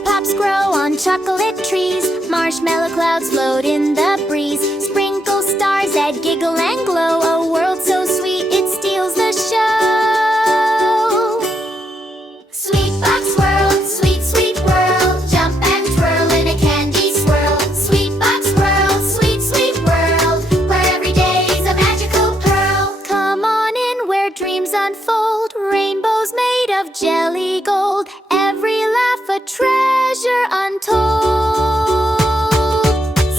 Lollipops grow on chocolate trees. Marshmallow clouds float in the breeze. Sprinkle stars that giggle and glow. A world so sweet it steals the show. SweetBox world, sweet, sweet world. Jump and twirl in a candy swirl. SweetBox world, sweet, sweet world, where every day's a magical pearl. Come on in where dreams unfold. Rainbows made of jelly gold. Every laugh a treasure untold.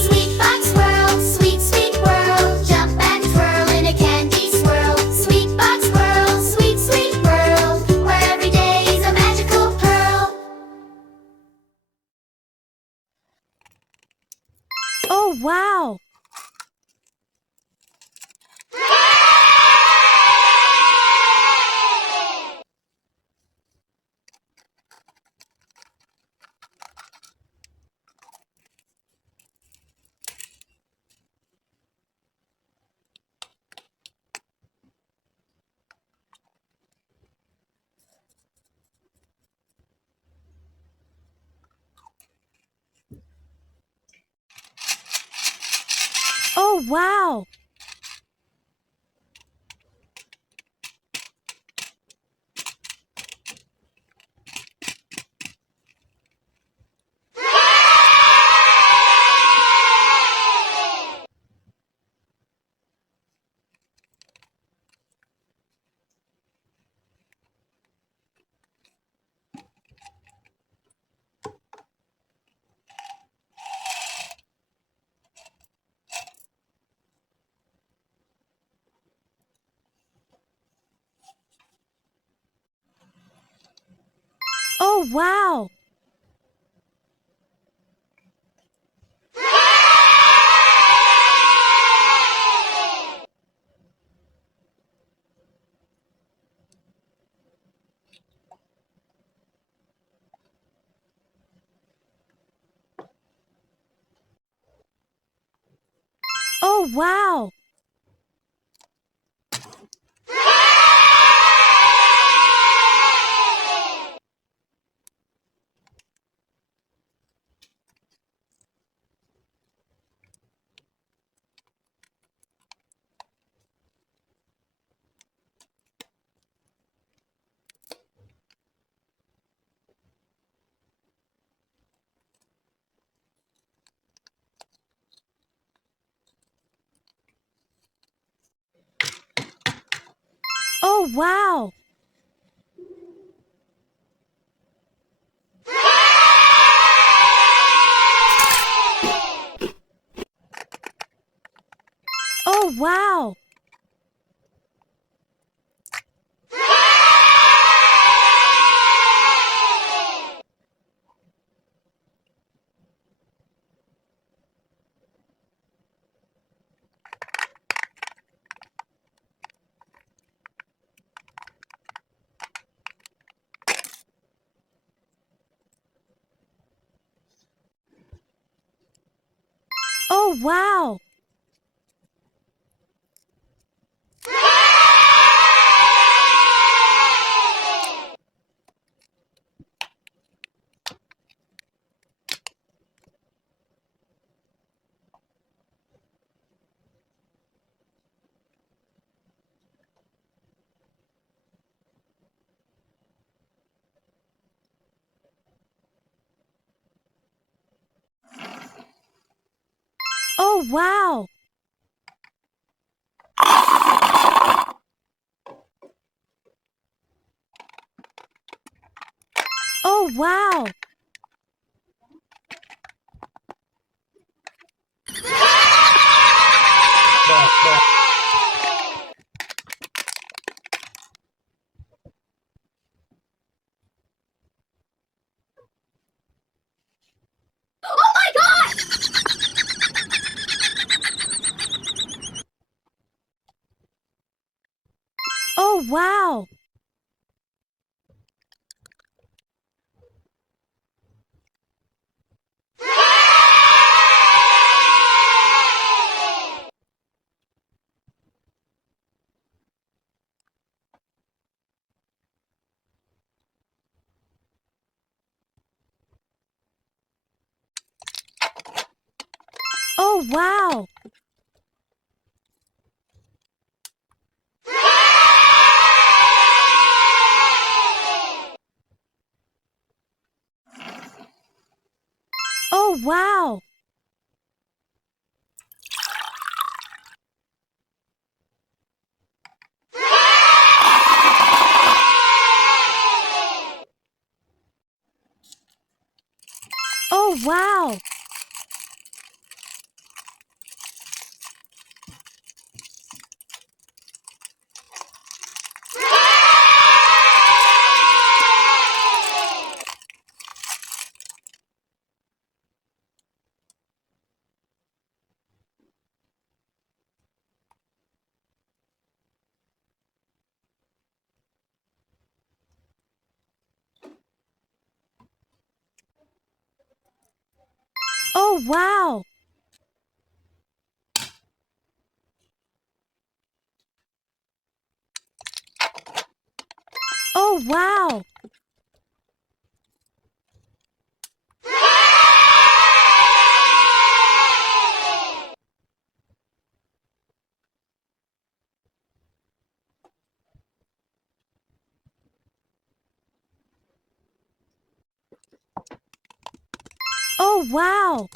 SweetBox world, sweet, sweet world. Jump and twirl in a candy swirl. SweetBox world, sweet, sweet world, where every day's a magical pearl. Oh, wow! Oh, wow! Oh, wow! Oh, wow! Oh, wow! Oh, wow! Oh, wow! Oh, wow! Oh, wow! Oh my God! Oh, wow! Oh, wow. Oh, wow. Oh, wow. Oh, wow. Oh, wow. Oh, wow.